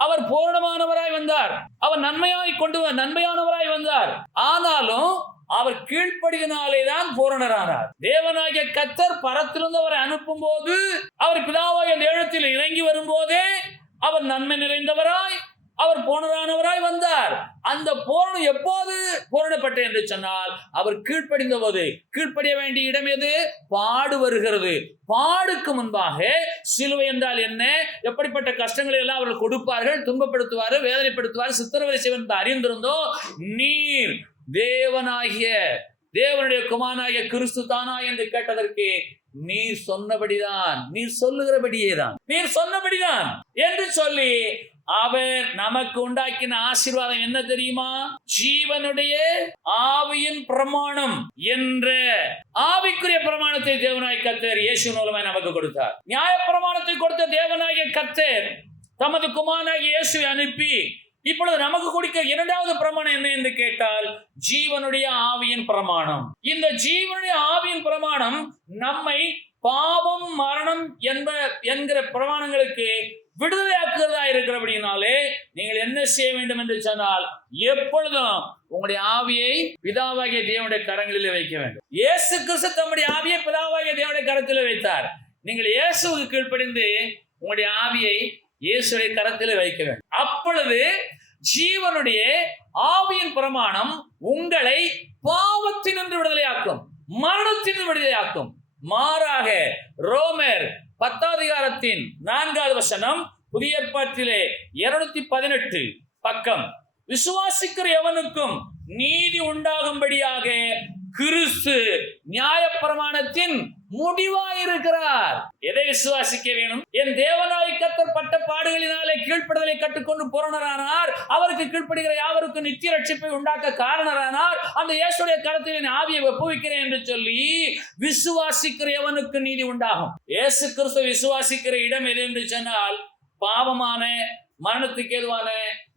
அவர் பூரணமானவராய் வந்தார். அவர் நன்மையானவராய் வந்தார். ஆனாலும் அவர் கீழ்ப்படியினாலே தான் பூரணரானார். தேவனாகிய கர்த்தர் பரத்திலிருந்து அவரை அனுப்பும் போது, அவர் பிதாவாகிய தேவனிடத்தில் இறங்கி வரும்போதே அவர் நன்மை நிறைந்தவராய், அவர் பூரணரானவராய் வந்தார். அந்த பூரணம் எப்போது பூரணப்பட்ட என்று சொன்னால், அவர் கீழ்ப்படிந்த போது. கீழ்ப்படிய வேண்டிய இடம் எது? பாடு வருகிறது. பாடுக்கு முன்பாக சிலுவை என்றால் என்ன, எப்படிப்பட்ட கஷ்டங்களை எல்லாம் அவர்கள் கொடுப்பார்கள், துன்பப்படுத்துவார், வேதனைப்படுத்துவார், சித்திரவதை செய்வார் அறிந்திருந்தோ, நீர் தேவனுடைய குமாரனாகிய கிறிஸ்து தானா என்று கேட்டதற்கு நீர் சொன்னபடிதான், நீர் சொன்னபடிதான் என்று சொல்லி அவர் நமக்கு உண்டாக்கின ஆசீர்வாதம் என்ன தெரியுமா? ஜீவனுடைய ஆவியின் பிரமாணம் என்ற ஆவிக்குரிய பிரமாணத்தை தேவனாகிய கர்த்தர் இயேசு மூலமாய் நமக்கு கொடுத்தார். நியாய பிரமாணத்தை கொடுத்த தேவனாகிய கர்த்தர் தமது குமாரனாகிய இயேசுவை அனுப்பி இப்பொழுது நமக்கு கொடுக்க இரண்டாவது பிரமாணம் என்ன என்று கேட்டால், ஜீவனுடைய ஆவியின் பிரமாணம். இந்த ஜீவனுடைய ஆவியின் பிரமாணம் நம்மை பாவம் மரணம் என்கிற பிரமாணங்களுக்கு விடுதலையாக்குறதா இருக்கிறபடினாலே நீங்கள் என்ன செய்ய வேண்டும் என்று சொன்னால், எப்பொழுதும் உங்களுடைய ஆவியை பிதாவாகிய தேவனுடைய கரங்களிலே வைக்க வேண்டும். இயேசு கிறிஸ்து தம்முடைய ஆவியை பிதாவாகிய தேவனுடைய கரத்திலே வைத்தார். நீங்கள் இயேசுவுக்கு கீழ்ப்படிந்து உங்களுடைய ஆவியை இயேசுடைய கரத்திலே வைக்க வேண்டும். அப்பொழுது ஜீவனுடைய ஆவியின் பிரமாணம் உங்களை பாவத்தினின்று விடுதலையாக்கும், மரணத்தினின்று விடுதலையாக்கும். மாறாக ரோமர் 10:4 புதிய ஏற்பாட்டிலே 218 பக்கம், விசுவாசிக்கிற எவனுக்கும் நீதி உண்டாகும்படியாக கிறிஸ்து நியாயப்பிரமாணத்தின் முடிவாயிருக்கிறார். எதை விசுவாசிக்க வேணும்? என் தேவனாகிய கர்த்தர் பட்ட பாடுகளினாலே கீழ்ப்படுதலை கற்றுக்கொண்டு பூரணரானார். அவருக்கு கீழ்ப்படுகிற யாவருக்கும் நித்திய ரட்சிப்பை உண்டாக்க காரணரானார். அந்த இயேசுடைய கரத்தில் என் ஆவியை ஒப்புவிக்கிறேன் என்று சொல்லி விசுவாசிக்கிற எவனுக்கு நீதி உண்டாகும். இயேசு கிறிஸ்து விசுவாசிக்கிற இடம் எது என்று சொன்னால், பாவமான மரணத்துக்கு ஏதுவான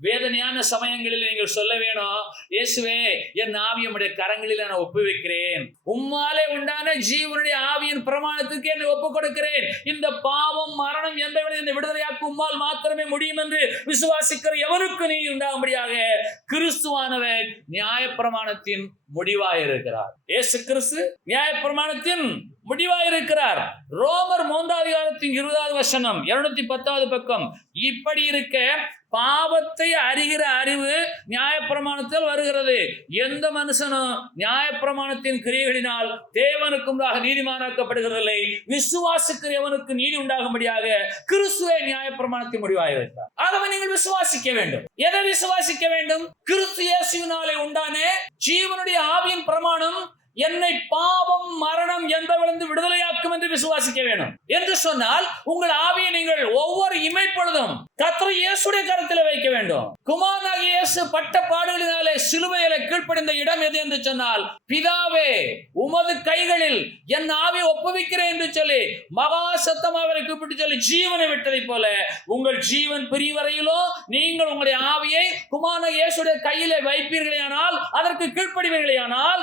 வேதனையான சமயங்களில் நீங்கள் சொல்ல வேணும், இயேசுவே என் ஆவியை உம்முடைய கரங்களில் நான் ஒப்புவிக்கிறேன். உம்மாலே உண்டான ஜீவனுடைய ஆவியின் பிரமாணத்துக்கு என்னை ஒப்புக் கொடுக்கிறேன். இந்த பாவம் மரணம் என்பவனை என்னை விடுதலையாக்கும் உம்மால் மாத்திரமே முடியும் என்று விசுவாசிக்கிற எவருக்கு நீ உண்டாகும்படியாக கிறிஸ்துவானவர் நியாயப்பிரமாணத்தின் முடிவாயிருக்கிறார். இயேசு கிறிஸ்து நியாயப்பிரமாணத்தின் முடிவாயிருக்கிறார். ரோமர் 3:20 210 பக்கம், இப்படி இருக்க பாவத்தை அறிகிற அறிவு நியாயப்பிரமாணத்தில் வருகிறது. எந்த மனுஷனும் நியாயப்பிரமாணத்தின் கிரியைகளினால் தேவனுக்கு முன்பாக நீதிமானாக்கப்படுகிறதில்லை. விசுவாசிக்கிறவனுக்கு நீதி உண்டாகும்படியாக கிறிஸ்துவே நியாயப்பிரமாணத்தின் முடிவாக இருக்கிறார். ஆகவே நீங்கள் விசுவாசிக்க வேண்டும். எதை விசுவாசிக்க வேண்டும்? கிறிஸ்து இயேசுவினாலே உண்டான ஜீவனுடைய ஆவியின் பிரமாணம் என்னை பாவம் மரணம் என்பதிலிருந்து விடுதலையாக்கும் என்று விசுவாசிக்க வேண்டும். என்று சொன்னால் உங்கள் ஆவியை நீங்கள் ஒவ்வொரு இமைப்பொழுதும் கர்த்தர் இயேசுடைய கரத்தில் வைக்க வேண்டும். குமாரனாகிய இயேசு பட்ட பாடுகளினாலே சிலுவையில கீழ்ப்படிந்த இடம் எது என்று சொன்னால், பிதாவே உமது கைகளில் என் ஆவியை ஒப்புவிக்கிறேன் என்று சொல்லி மகா சத்தமாக அவரை கூப்பிட்டு சொல்லி ஜீவனை விட்டதை போல உங்கள் ஜீவன் பிரிவரையிலோ நீங்கள் உங்களுடைய ஆவியை குமாரனாகிய இயேசுடைய கையிலே வைப்பீர்களேயானால், அதற்கு கீழ்ப்படிவீர்களேயானால்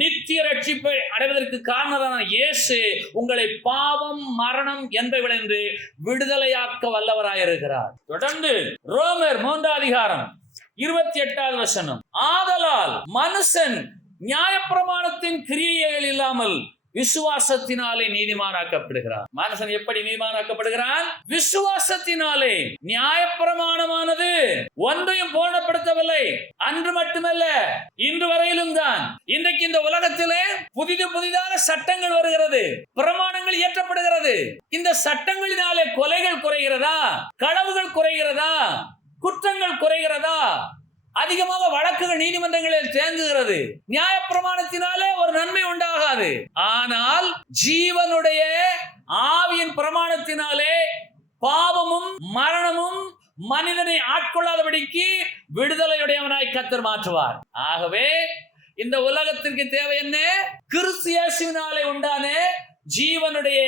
நித்திய ரட்சிப்பை அடைவதற்கு காரணரான இயேசு உங்களை பாவம் மரணம் என்பதிலிருந்து விடுதலையாக்க வல்லவராயிருக்கிறார். தொடர்ந்து ரோமர் 3:28 ஆதலால் மனுஷன் நியாயப்பிரமாணத்தின் கிரியைகள் இல்லாமல் விசுவாசத்தினாலே நீதிமானாக்கப்படுகிறார். மனுஷன் எப்படி நீதிமானாக்கப்படுகிறான்? விசுவாசத்தினாலே. நியாயப்பிரமாணமானது ஒன்றையும் பூரணப்படுத்தவில்லை. அன்று மட்டுமல்ல, இன்று வரையிலும் தான். இன்றைக்கு இந்த உலகத்திலே புதிதான சட்டங்கள் வருகிறது, பிரமாணங்கள் இயற்றப்படுகிறது. இந்த சட்டங்களினாலே கொலைகள் குறைகிறதா? களவுகள் குறைகிறதா? குற்றங்கள் குறைகிறதா? அதிகமாக வழக்குகள் நீதிமன்றங்களில் தேங்குகிறது. நியாயப்பிரமாணத்தினாலே ஒரு நன்மை உண்டாகாது. ஆனால் ஜீவனுடைய ஆவியின் பிரமாணத்தினாலே பாவமும் மரணமும் மனிதனை ஆட்கொள்ளாதபடிக்கு விடுதலையுடையவனாய் கர்த்தர் மாற்றுவார். ஆகவே இந்த உலகத்திற்கு தேவை என்ன? கிறிஸ்து இயேசுவினாலே உண்டான ஜீவனுடைய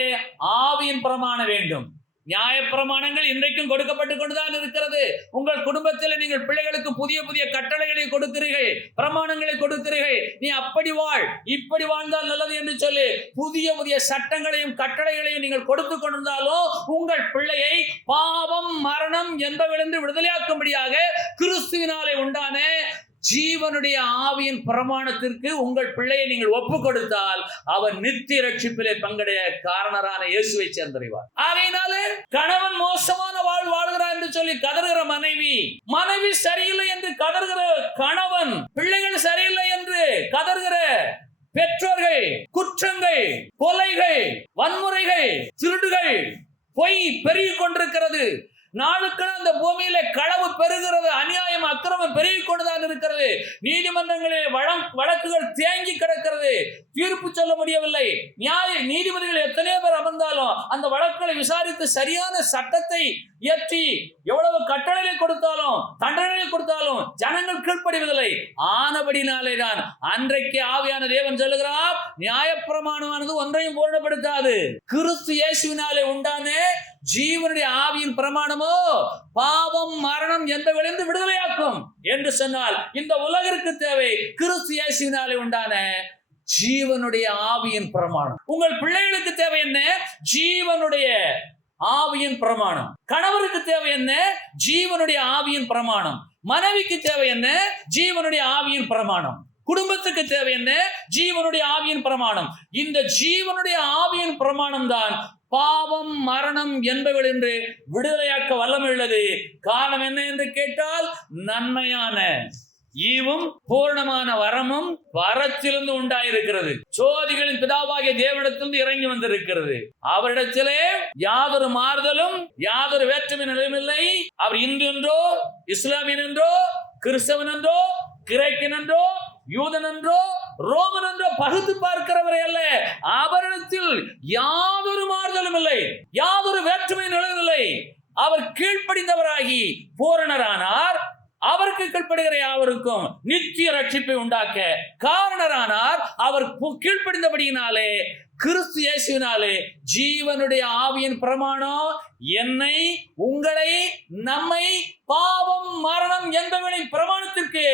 ஆவியின் பிரமாணம் வேண்டும். நியாயப்பிரமாணங்கள் இன்றைக்கும் கொடுக்கப்பட்டு கொண்டுதான் இருக்கிறது. உங்கள் குடும்பத்தில் நீங்கள் பிள்ளைகளுக்கு புதிய கட்டளைகளை கொடுக்கிறீர்கள், பிரமாணங்களை கொடுக்கிறீர்கள். நீ அப்படி வாழ், இப்படி வாழ்ந்தால் நல்லது என்று சொல்லி புதிய சட்டங்களையும் கட்டளைகளையும் நீங்கள் கொடுத்து கொண்டிருந்தாலும் உங்கள் பிள்ளையை பாவம் மரணம் என்பதிலிருந்து விடுதலையாக்கும்படியாக கிறிஸ்துவினாலே உண்டான ஜீவனுடைய ஆவியின் பிரமாணத்திற்கு உங்கள் பிள்ளையை நீங்கள் ஒப்பு கொடுத்தால் அவர் நித்திய ரட்சிப்பிலே பங்கடைய காரணரான இயேசுவை சேர்ந்தறிவார். ஆகையினாலே கணவன் மோசமான வாழ்கிறார் என்று சொல்லி கதறுகிற மனைவி சரியில்லை என்று கதறுகிற கணவன், பிள்ளைகள் சரியில்லை என்று கதறுகிற பெற்றோர்கள், குற்றங்கள், கொலைகள், வன்முறைகள், திருடுகள், பொய் பெருகிக் கொண்டிருக்கிறது. நாளுக்கு அந்த பூமியில களவு பெருகிறது, அநியாயம் அக்கிரமம் பெருகிக் கொண்டுதான் இருக்கிறது. நீதிமன்றங்களில் வழக்குகள் தேங்கி கிடக்கிறது, தீர்ப்பு சொல்ல முடியவில்லை. நீதிபதிகள் எத்தனையோ பேர் அமர்ந்தாலும் அந்த வழக்குகளை விசாரித்து சரியான சட்டத்தை இயற்றி எவ்வளவு கட்டளை கொடுத்தாலும் தண்டனை கொடுத்தாலும் ஜனங்கள் கீழ்ப்படிவதில்லை. ஆனபடினாலேதான் அன்றைக்கு ஆவியான தேவன் சொல்லுகிறார், நியாயப்பிரமாணமானது ஒன்றையும் பூரணப்படுத்தாது. கிறிஸ்து இயேசுவினாலே உண்டான ஜீவனுடைய ஆவியின் பிரமாணமோ பாவம் மரணம் என்பதிலிருந்து விடுதலையாக்கும் என்று சொன்னால் இந்த உலகிற்கு தேவை கிறிஸ்து இயேசுவினாலே உண்டான ஜீவனுடைய ஆவியின் பிரமாணம். உங்கள் பிள்ளைகளுக்கு தேவை என்ன? ஜீவனுடைய ஆவியின் பிரமாணம். கணவருக்கு தேவை என்ன? ஜீவனுடைய ஆவியின் பிரமாணம். மனைவிக்கு தேவை என்ன? ஜீவனுடைய ஆவியின் பிரமாணம். குடும்பத்துக்கு தேவை என்ன? ஜீவனுடைய ஆவியின் பிரமாணம். இந்த ஜீவனுடைய ஆவியின் பிரமாணம் தான் பாவம் மரணம் என்பவள் என்று விடுதலையாக்க வல்லமையுள்ளது. காரணம் என்ன என்று கேட்டால், நன்மையான ஈவும் பூர்ணமான வரமும் வரத்திலிருந்து உண்டாயிருக்கிறது. ஜோதிகளின் பிதாவாகிய தேவனிடத்திலிருந்து இறங்கி வந்திருக்கிறது. அவரிடத்திலே யாதொரு மாறுதலும் யாதொரு வேற்றுமை நிலையுமில்லை. அவர் இந்து என்றோ இஸ்லாமியன் என்றோ கிறிஸ்தவன் என்றோ கிரேக்கன் என்றோ யூதன் என்றோ ரோமன் என்றோ பகுத்து பார்க்கிறவரை அல்ல. அவரிடத்தில் யாதொரு மாறுதலும் இல்லை, யாதொரு வேற்றுமை நிலையில்லை. அவர் கீழ்ப்படிந்தவராகி பூரணரானார். அவருக்கு கீழ்ப்படுகிற யாவருக்கும் நித்திய ரட்சிப்பை உண்டாக்க காரணரானார். அவர் கீழ்ப்படிந்தபடியினாலே கிறிஸ்து இயேசுவினாலே ஜீவனுடைய ஆவியின் பிரமாணம் என்னை, உங்களை, நம்மை பாவம் மரணம் என்பவனின் பிரமாணத்திற்கு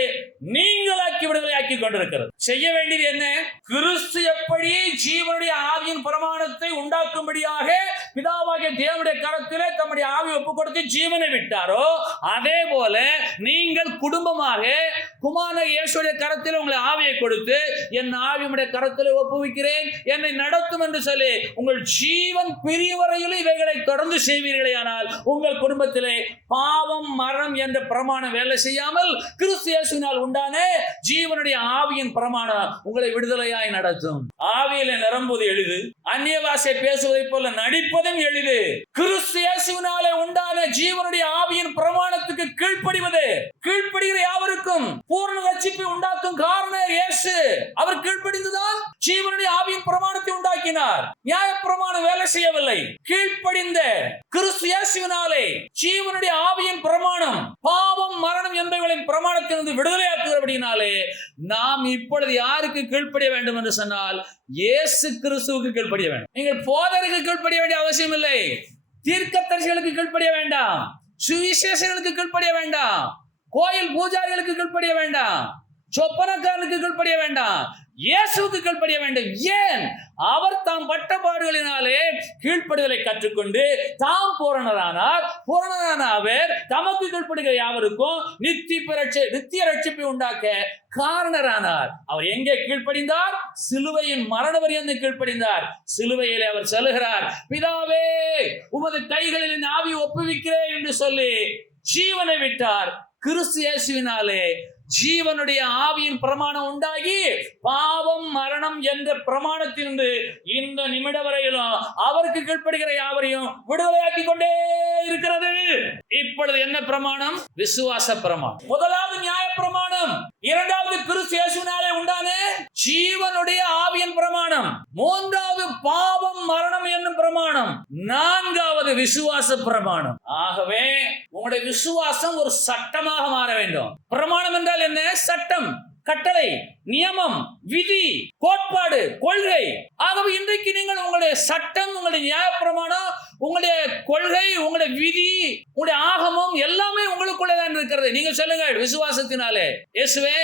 நீங்களாக்கி விடுதலையாக்கி கொண்டிருக்கிறது. செய்ய வேண்டியது என்ன? கிறிஸ்து எப்படி ஜீவனுடைய ஆவியின் பிரமாணத்தை உண்டாக்கும்படியாக பிதாவாகிய தேவனுடைய கரத்திலே தம்முடைய ஆவியை ஒப்பு கொடுத்து ஜீவனை விட்டாரோ, அதே போல நீங்கள் குடும்பமாக குமாரனாகிய இயேசுவுடைய கரத்தில் உங்களை ஆவியை கொடுத்து என் ஆவியுடைய கரத்தில் ஒப்புவிக்கிறேன், என்னை நடத்தும் என்று சொல்லி உங்கள் ஜீவன் பிரிய வரையிலும் இவைகளை தொடர்ந்து செய்வீர்களே, ஆனால் உங்கள் குடும்பத்திலே பாவம் மரணம் என்ற பிரமாணம் வேலை செய்யாமல் கிறிஸ்து இயேசுவினால் உண்டான ஜீவனுடைய ஆவியின் பிரமாணம் உங்களை விடுதலையாய் நடத்தும். ஆவியில நிரம்புவது எளிது, அந்நிய பாஷை பேசுவதை போல நடிப்பதும் எளிது. கிறிஸ்து இயேசுவினாலே உண்டான ஜீவனுடைய ஆவியின் பிரமாணத்துக்கு கீழ்ப்படிவது, கீழ்ப்படுகிற யாவருக்கும் பூர்ண ரட்சிப்பை உண்டாக்கும் காரணம் இயேசு. அவர் கீழ்ப்படிந்துதான் ஜீவனுடைய ஆவியின் பிரமாணத்தை உண்டாக்கினார். நியாய பிரமாணம் வேலை செய்யவில்லை. கீழ்ப்படிந்த கிறிஸ்து இயேசுவினாலே ஜீவனுடைய ஆவியின் பிரமாணம் பாவம் மரணம் என்பவைகளின் பிரமாணத்திலிருந்து விடுதலையாக்குகிறபடினாலே நாம் இப்பொழுது யாருக்கு கீழ்ப்படிய வேண்டும் என்று சொன்னால் இயேசு கிறிஸ்துவுக்கு கீழ்ப்படிய வேண்டும். நீங்கள் போதருக்கு கீழ்ப்படிய வேண்டிய அவசியம் இல்லை. தீர்க்கதரிசிகளுக்கு கீழ்ப்படிய வேண்டாம், சுவிசேஷங்களுக்கு கீழ்ப்படிய வேண்டாம், கோயில் பூஜாரிகளுக்கு கீழ்ப்படிய வேண்டாம், சொப்பனக்காரனுக்கு கீழ்ப்படிய வேண்டாம், இயேசுவுக்கு கீழ்ப்படிய வேண்டும். ஏன்? அவர் தாம் பட்ட பாடுகளினாலே கீழ்ப்படுதலை கற்றுக்கொண்டு தாம் பூரணரானார். பூரணரான அவர் தமக்கு கீழ்ப்படுகிற யாவருக்கும் நித்திய ரட்சிப்பை உண்டாக்க காரணரானார். அவர் எங்கே கீழ்ப்படிந்தார்? சிலுவையின் மரண பரியந்தம் கீழ்ப்படிந்தார். சிலுவையிலே அவர் சொல்லுகிறார், பிதாவே உமது கைகளில் என் ஆவியை ஒப்புவிக்கிறேன் என்று சொல்லி ஜீவனை விட்டார். கிறிஸ்து இயேசுவினாலே ஜீவனுடைய ஆவியின் பிரமாணம் உண்டாகி பாவம் மரணம் என்ற பிரமாணத்திலிருந்து இந்த நிமிட வரையிலும் அவருக்கு கீழ்ப்படுகிற யாவரையும் விடுதலையாக்கி கொண்டே இருக்கிறது. இப்பொழுது என்ன பிரமாணம்? விசுவாச பிரமாணம். முதலாவது நியாய பிரமாணம், இரண்டாவது கிறிஸ்து இயேசுவினாலே உண்டான ஜீவனுடைய ஆவியின் பிரமாணம், மூன்றாவது பாவம் மரணம் என்னும் பிரமாணம், நான்காவது விசுவாச பிரமாணம். ஆகவே உங்களுடைய விசுவாசம் ஒரு சட்டமாக மாற வேண்டும். பிரமாணம் என்றால் என்ன? சட்டம், கட்டளை, நியமம், விதி, கோட்பாடு, கொள்கை. ஆகவே இன்றைக்கு நீங்கள் உங்களுடைய சட்டம், உங்களுடைய நியாயப்பிரமாணம், உங்களுடைய கொள்கை, உங்களுடைய விதி, உங்களுடைய ஆகமம் எல்லாமே உங்களுக்குள்ளே தான் இருக்கிறது. நீங்க சொல்லுங்கள் விசுவாசத்தினாலே, இயேசுவே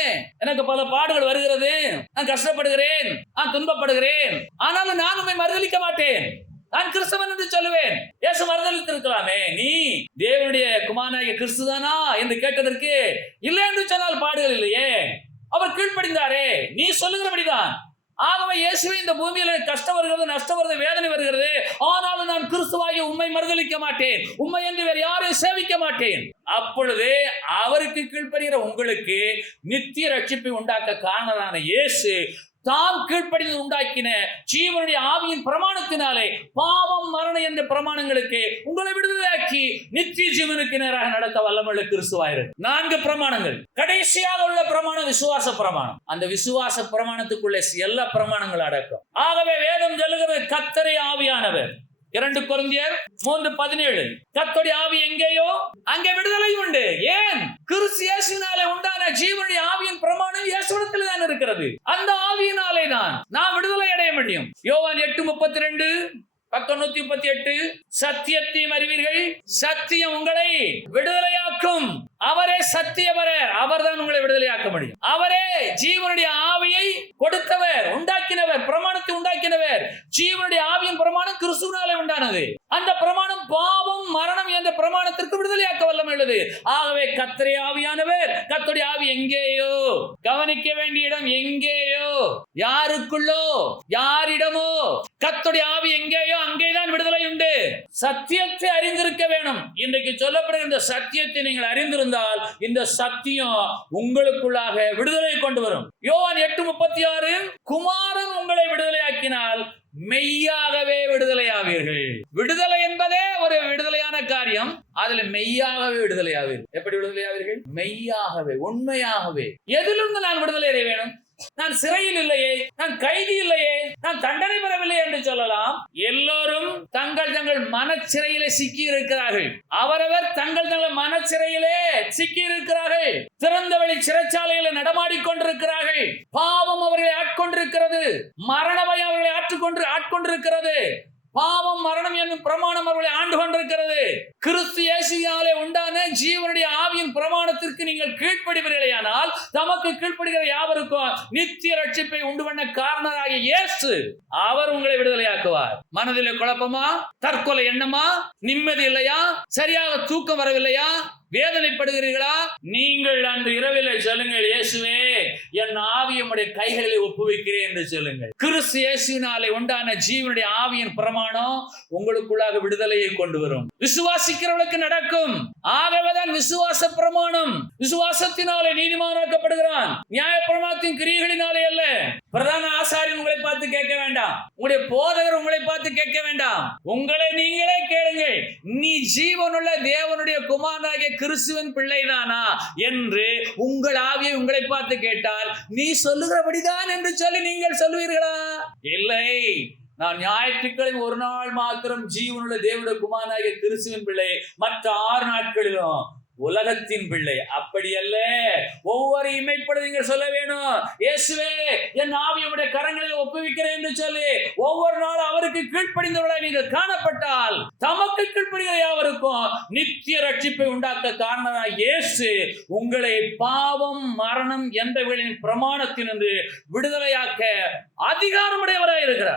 எனக்கு பல பாடுகள் வருகிறது, நான் கஷ்டப்படுகிறேன், நான் துன்பப்படுகிறேன், ஆனாலும் நான் உம்மை மறுதலிக்க மாட்டேன், நான் கிறிஸ்தவன் என்று சொல்லுவேன். இயேசு மறுதலித்திருக்கலாமே, நீ தேவனுடைய குமாரனாகிய கிறிஸ்துதானா என்று கேட்டதற்கு இல்லை என்று சொன்னால் பாடுகள் இல்லையே. அவர் கீழ்ப்படிந்தாரே, நீ சொல்லுகிறபடிதான். ஆகவே இயேசுவே இந்த பூமியில கஷ்டம் வருகிறது, நஷ்டம் வருகிறது, வேதனை வருகிறது, ஆனாலும் நான் கிறிஸ்துவாகிய உம்மை மறுதலிக்க மாட்டேன், உம்மை என்று வேறு யாரையும் சேவிக்க மாட்டேன். அப்பொழுது அவருக்கு கீழ்ப்படுகிற உங்களுக்கு நித்திய ரட்சிப்பை உண்டாக்க காரணரான இயேசு தாம் கீழ்ப்படிந்து உண்டாக்கின ஜீவனுடைய ஆவியின் பிரமாணத்தினாலே பாவம் மரணம் என்ற பிரமாணங்களுக்கு உங்களை விடுதலையாக்கி நித்திய ஜீவனுக்கு நேராக நடத்த வல்லமுள்ள கிறிஸ்துவாயிரு. 4 பிரமாணங்கள். கடைசியாக உள்ள பிரமாணம் விசுவாச பிரமாணம். அந்த விசுவாச பிரமாணத்துக்குள்ளே எல்லா பிரமாணங்கள் அடக்கம். ஆகவே வேதம் சொல்லுகிறது கர்த்தரே ஆவியானவர். 2 கொரிந்தியர் 3:17 கர்த்தருடைய ஆவி எங்கேயோ அங்கே விடுதலை உண்டு. ஏன்? கிறிஸ்து இயேசுவினாலே உண்டான ஜீவனுடைய ஆவியின் பிரமாணம் இயேசுவிடத்தில் தான் இருக்கிறது. அந்த ஆவியினாலே தான் நாம் விடுதலை அடைய முடியும். யோவான் 8:32 138 சத்தியத்தையும் அறிவீர்கள், சத்தியம் உங்களை விடுதலையாக்கும். அவரே சத்தியபரர், அவர்தான் உங்களை விடுதலையாக்க முடியும். அவரே ஜீவனுடைய ஆவியை கொடுத்தவர், உண்டாக்கினவர், பிரமாணத்தை உண்டாக்கினவர். ஜீவனுடைய ஆவியின் பிரமாணம் கிறிஸ்துவினாலே உண்டானது. அந்த பிரமாணம் பாவம் மரணம் என்ற பிரமாணத்திற்கு விடுதலையாக்க வல்லமை உள்ளது. ஆகவே கர்த்தரே ஆவியானவர். கர்த்தருடைய ஆவி எங்கேயோ, கவனிக்க வேண்டிய இடம் எங்கேயோ, யாருக்குள்ளோ, யாரிடமோ கர்த்தருடைய ஆவி எங்கேயோ அங்கேதான் விடுதலை உண்டு. சத்தியத்தை அறிந்திருக்க வேணும். இன்றைக்கு சொல்லப்படுகிற சத்தியத்தை நீங்கள் அறிந்திருந்தால் இந்த சத்தியம் உங்களுக்குள்ளாக விடுதலை கொண்டு வரும். யோவான் 8:36 குமாரன் உங்களை விடுதலையாக்கினால் மெய்யாகவே விடுதலையாவீர்கள். விடுதலை என்பதே ஒரு விடுதலையான காரியம். அதுல மெய்யாகவே விடுதலையாவீர்கள். எப்படி விடுதலையாவீர்கள்? மெய்யாகவே, உண்மையாகவே. எதிலிருந்து நான் விடுதலை அடைய வேணும்? நான் சிறையில் இல்லையே, நான் கைதி இல்லையே, நான் தண்டனை பெறவில்லை என்று சொல்லலாம். எல்லோரும் தங்கள் தங்கள் மனச்சிறையிலே சிக்கி இருக்கிறார்கள். அவரவர் தங்கள் தங்கள் மனச்சிறையிலே சிக்கி இருக்கிறார்கள். திறந்த வெளி சிறைச்சாலையில நடமாடிக்கொண்டிருக்கிறார்கள். பாவம் அவர்களை ஆட்கொண்டிருக்கிறது. மரண பயம் அவர்களை ஆட்கொண்டிருக்கிறது. பாவம் மரணம் என்னும் பிரமாணம் அவர்களை ஆண்டு கொண்டிருக்கிறது. கிறிஸ்து இயேசுவினாலே உண்டான ஜீவனுடைய ஆவியின் பிரமாணத்திற்கு நீங்கள் கீழ்ப்படிவீர்களேயானால் தமக்கு கீழ்ப்படுகிற யாவருக்கும் நித்திய ரட்சிப்பை உண்டு பண்ண காரணராகிய இயேசு அவர் உங்களை விடுதலையாக்குவார். மனதிலே குழப்பமா, தற்கொலை எண்ணமா, நிம்மதி இல்லையா, சரியாக தூக்கம் வரவில்லையா, வேதனைப்படுகிறீர்களா? நீங்கள் அன்று இரவிலே சொல்லுங்கள், இயேசுவே என் ஆவியை உம்முடைய கைகளிலே ஒப்புவிக்கிறேன் என்று சொல்லுங்கள். கிறிஸ்து இயேசுவினாலே உண்டான ஜீவனுடைய ஆவியின் பிரமாணம் உங்களுக்குள்ளாக விடுதலையை கொண்டு வரும். விசுவாசிக்கிறவர்களுக்கு நடக்கும். ஆகவேதான் விசுவாச பிரமாணம். விசுவாசத்தினாலே நீதிமானாக்கப்படுகிறான். நியாயப்பிரமாணத்தின் கிரியைகளினாலே அல்ல. பிரதான ஆசாரியன் உங்களை பார்த்து கேட்க வேண்டாம், உங்களுடைய போதகர் உங்களை பார்த்து கேட்க வேண்டாம், உங்களை நீங்களே கேளுங்கள், நீ ஜீவனுள்ள தேவனுடைய குமாரனாகிய கிறிஸ்துவின் பிள்ளைதானா என்று உங்கள் ஆவியை உங்களை பார்த்து கேட்டால் நீ சொல்லுகிறபடிதான் என்று சொல்லி நீங்கள் சொல்லுவீர்களா? இல்லை, நான் ஞாயிற்றுக்கிழமை ஒரு நாள் மாத்திரம் ஜீவனுள்ள தேவனுடைய குமாரனாகிய கிறிஸ்துவின் பிள்ளை, மற்ற 6 நாட்களிலும் உலகத்தின் பிள்ளை. அப்படி அல்ல. ஒவ்வொரு இமைப்பொழுது நீங்கள் சொல்ல வேணும், இயேசுவே என் ஆவியுடைய கரங்களில் ஒப்புவிக்கிறேன் என்று சொல்லி ஒவ்வொரு நாளும் அவருக்கு கீழ்ப்படிந்தவர்களாய் நீங்கள் காணப்பட்டால் தமக்கு கீழ்ப்படிகிற யாவருக்கும் நித்திய ரட்சிப்பை உண்டாக்க காரணராய் இயேசு உங்களை பாவம் மரணம் என்ற பிரமாணத்திலிருந்து விடுதலையாக்க அதிகாரமுடையவராய் இருக்கிறார்.